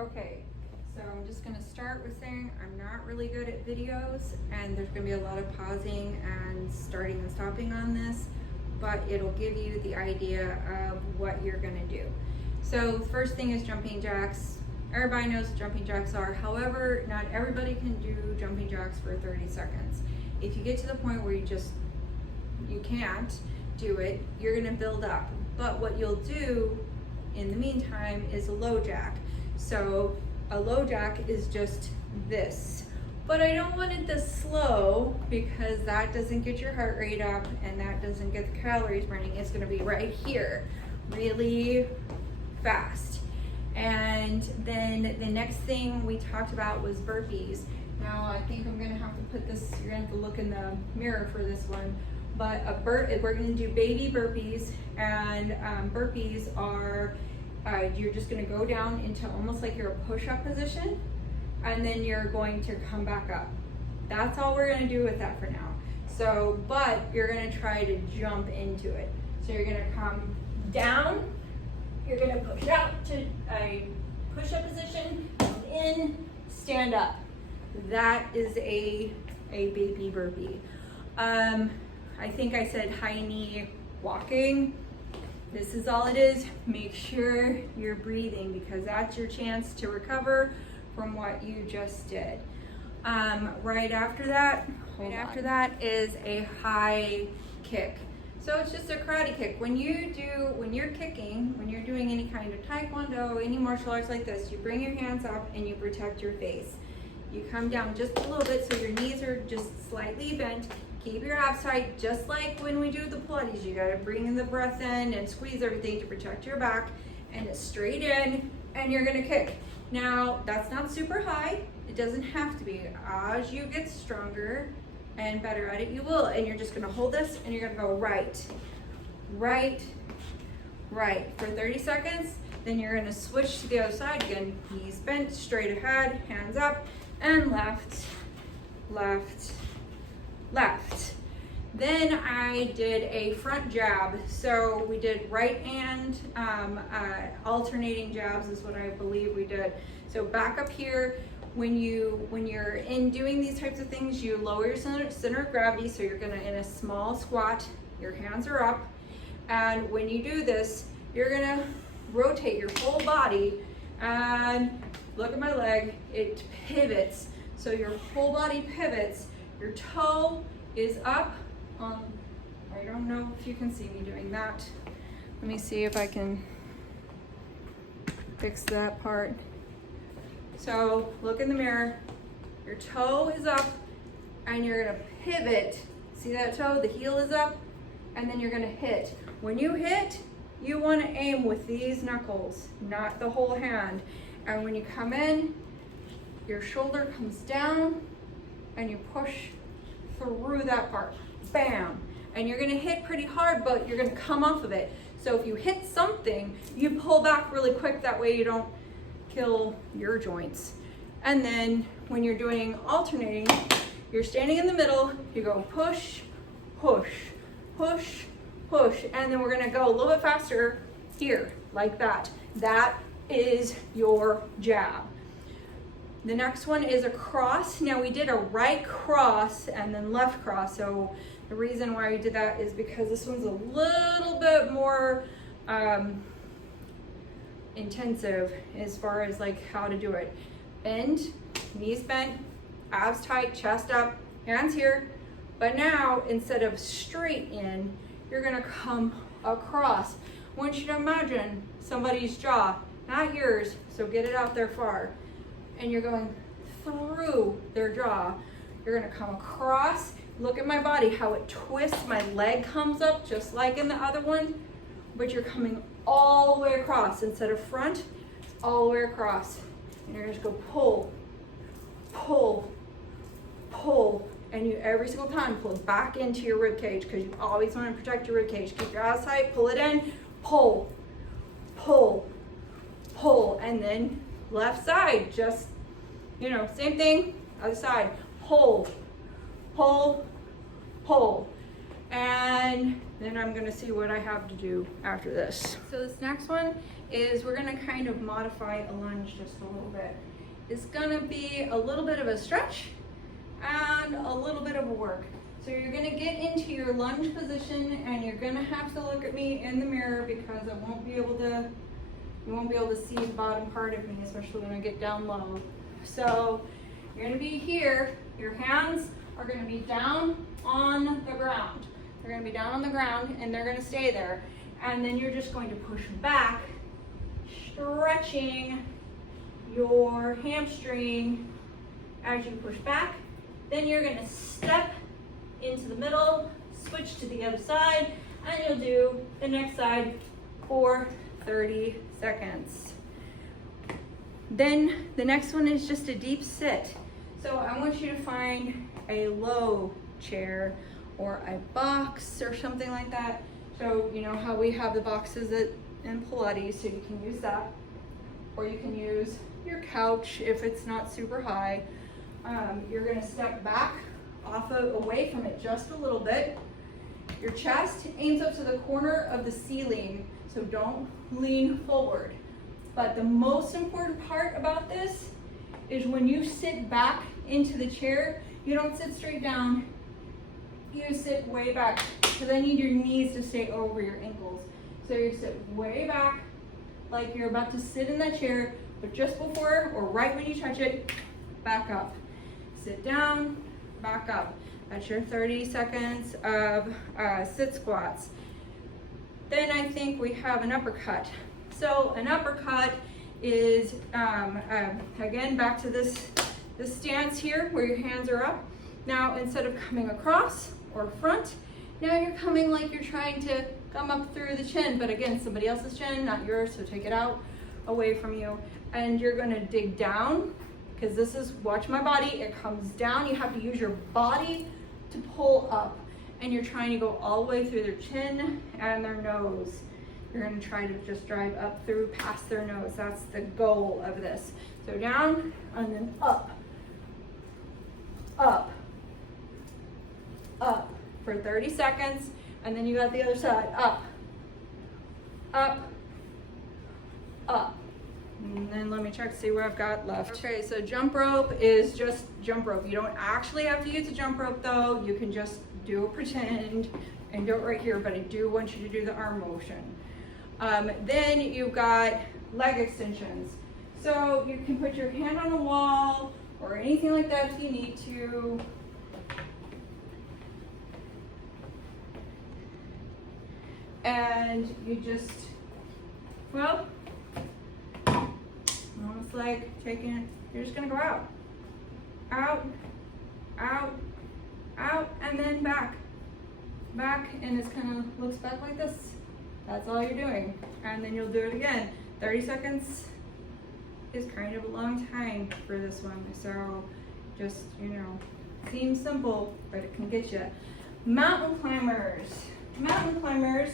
Okay, so I'm just gonna start with saying I'm not really good at videos, and there's gonna be a lot of pausing and starting and stopping on this, but it'll give you the idea of what you're gonna do. So the first thing is jumping jacks. Everybody knows what jumping jacks are. However, not everybody can do jumping jacks for 30 seconds. If you get to the point where you can't do it, you're gonna build up. But what you'll do in the meantime is a low jack. So a low jack is just this. But I don't want it this slow because that doesn't get your heart rate up and that doesn't get the calories burning. It's gonna be right here, really fast. And then the next thing we talked about was burpees. Now I think I'm gonna have to put this, you're gonna have to look in the mirror for this one. But we're gonna do baby burpees, and burpees are, you're just gonna go down into almost like you're a push-up position, and then you're going to come back up. That's all we're gonna do with that for now. So, but you're gonna try to jump into it. So you're gonna come down, you're gonna push out to a push-up position, come in, stand up. That is a baby burpee. I think I said high knee walking. This is all it is. Make sure you're breathing because that's your chance to recover from what you just did. Right after that is a high kick. So it's just a karate kick. When you're kicking, when you're doing any kind of taekwondo, any martial arts like this, you bring your hands up and you protect your face. You come down just a little bit so your knees are just slightly bent. Keep your abs tight, just like when we do the Pilates. You gotta bring the breath in and squeeze everything to protect your back, and it's straight in, and you're gonna kick. Now, that's not super high. It doesn't have to be. As you get stronger and better at it, you will, and you're just gonna hold this, and you're gonna go right, right, right for 30 seconds. Then you're gonna switch to the other side again. Knees bent, straight ahead, hands up, and left, left, left. Then I did a front jab. So we did right hand, alternating jabs is what I believe we did. So back up here, when you're in doing these types of things, you lower your center of gravity. So you're gonna, in a small squat, your hands are up. And when you do this, you're gonna rotate your whole body, and look at my leg, it pivots. So your whole body pivots. Your toe is up on, I don't know if you can see me doing that. Let me see if I can fix that part. So look in the mirror, your toe is up and you're gonna pivot. See that toe, the heel is up, and then you're gonna hit. When you hit, you wanna aim with these knuckles, not the whole hand. And when you come in, your shoulder comes down and you push through that part, bam. And you're gonna hit pretty hard, but you're gonna come off of it. So if you hit something, you pull back really quick, that way you don't kill your joints. And then when you're doing alternating, you're standing in the middle, you go push, push, push, push, and then we're gonna go a little bit faster here, like that. That is your jab. The next one is a cross. Now we did a right cross and then left cross. So the reason why we did that is because this one's a little bit more intensive as far as like how to do it. Bend, knees bent, abs tight, chest up, hands here. But now instead of straight in, you're gonna come across. I want you to imagine somebody's jaw, not yours, so get it out there far. And you're going through their jaw. You're gonna come across. Look at my body, how it twists. My leg comes up just like in the other one, but you're coming all the way across. Instead of front, all the way across. And you're gonna just go pull, pull, pull. And you every single time pull back into your rib cage because you always wanna protect your rib cage. Keep your abs tight, pull it in, pull, pull, pull, and then left side, just, same thing, other side, pull, pull, pull. And Then I'm gonna see what I have to do after this. So this next one is we're gonna kind of modify a lunge just a little bit. It's gonna be a little bit of a stretch and a little bit of a work. So you're gonna get into your lunge position and you're gonna have to look at me in the mirror because you won't be able to see the bottom part of me, especially when I get down low. So you're gonna be here, your hands are gonna be down on the ground. They're gonna be down on the ground and they're gonna stay there. And then you're just going to push back, stretching your hamstring as you push back. Then you're gonna step into the middle, switch to the other side, and you'll do the next side for 30 seconds. Then the next one is just a deep sit. So I want you to find a low chair or a box or something like that. So you know how we have the boxes in Pilates, so you can use that. Or you can use your couch if it's not super high. You're gonna step back away from it just a little bit. Your chest aims up to the corner of the ceiling, so don't lean forward. But the most important part about this is when you sit back into the chair, you don't sit straight down, you sit way back, because I need your knees to stay over your ankles. So you sit way back, like you're about to sit in that chair, but just before or right when you touch it, back up. Sit down, back up. That's your 30 seconds of sit squats. Then I think we have an uppercut. So an uppercut is, again, back to this stance here where your hands are up. Now, instead of coming across or front, now you're coming like you're trying to come up through the chin, but again, somebody else's chin, not yours, so take it out away from you. And you're gonna dig down, because this is, watch my body, it comes down. You have to use your body to pull up, and you're trying to go all the way through their chin and their nose. You're gonna try to just drive up through past their nose. That's the goal of this. So down and then up, up, up for 30 seconds, and then you got the other side, up, up, up. And then let me check to see what I've got left. Okay, so jump rope is just jump rope. You don't actually have to use a jump rope though. You can just do a pretend and do it right here, but I do want you to do the arm motion. Then you've got leg extensions. So you can put your hand on the wall or anything like that if you need to. And you just, well, almost like taking it, you're just gonna go out, out, out, out, and then back, and it's kind of looks back like this. That's all you're doing. And then you'll do it again. 30 seconds is kind of a long time for this one. So just, you know, seems simple, but it can get you. Mountain climbers. Mountain climbers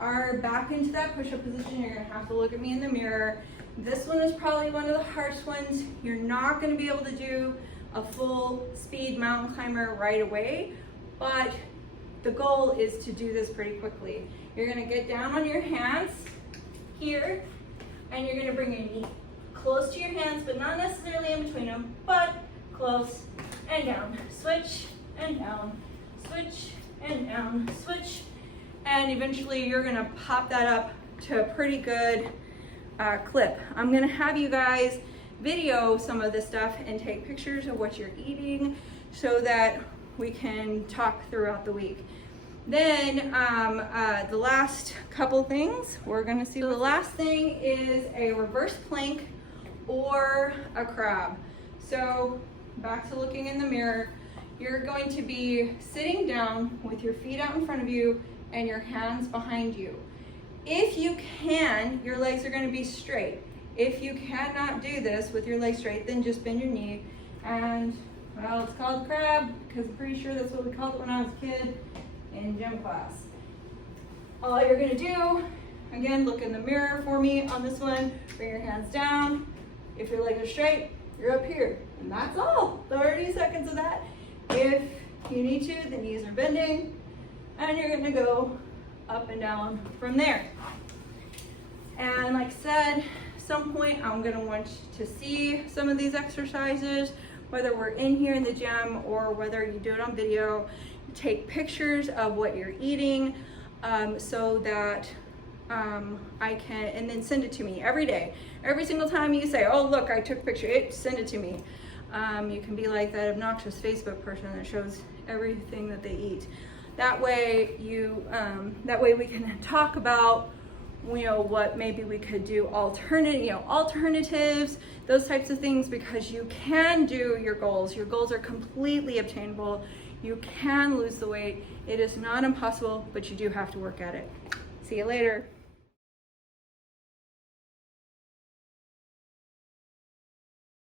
are back into that push-up position. You're gonna have to look at me in the mirror. This one is probably one of the hardest ones. You're not gonna be able to do a full speed mountain climber right away, but the goal is to do this pretty quickly. You're gonna get down on your hands here, and you're gonna bring your knee close to your hands, but not necessarily in between them, but close and down. Switch and down, switch and down, switch. And eventually you're gonna pop that up to a pretty good clip. I'm gonna have you guys video some of this stuff and take pictures of what you're eating so that we can talk throughout the week. Then the last couple things we're gonna see. So the last thing is a reverse plank or a crab. So back to looking in the mirror, you're going to be sitting down with your feet out in front of you and your hands behind you. If you can, your legs are gonna be straight. If you cannot do this with your legs straight, then just bend your knee. And, well, it's called crab because I'm pretty sure that's what we called it when I was a kid in gym class. All you're gonna do, again, look in the mirror for me on this one, bring your hands down. If your legs are straight, you're up here. And that's all, 30 seconds of that. If you need to, the knees are bending, and you're gonna go up and down from there. And like I said, some point I'm gonna want to see some of these exercises, whether we're in here in the gym or whether you do it on video. Take pictures of what you're eating so that I can, and then send it to me every day. Every single time you say, oh look, I took a picture, send it to me. You can be like that obnoxious Facebook person that shows everything that they eat. That way we can talk about, you know, what maybe we could do alternatives, those types of things, because you can do your goals. Your goals are completely obtainable. You can lose the weight. It is not impossible, but you do have to work at it. See you later.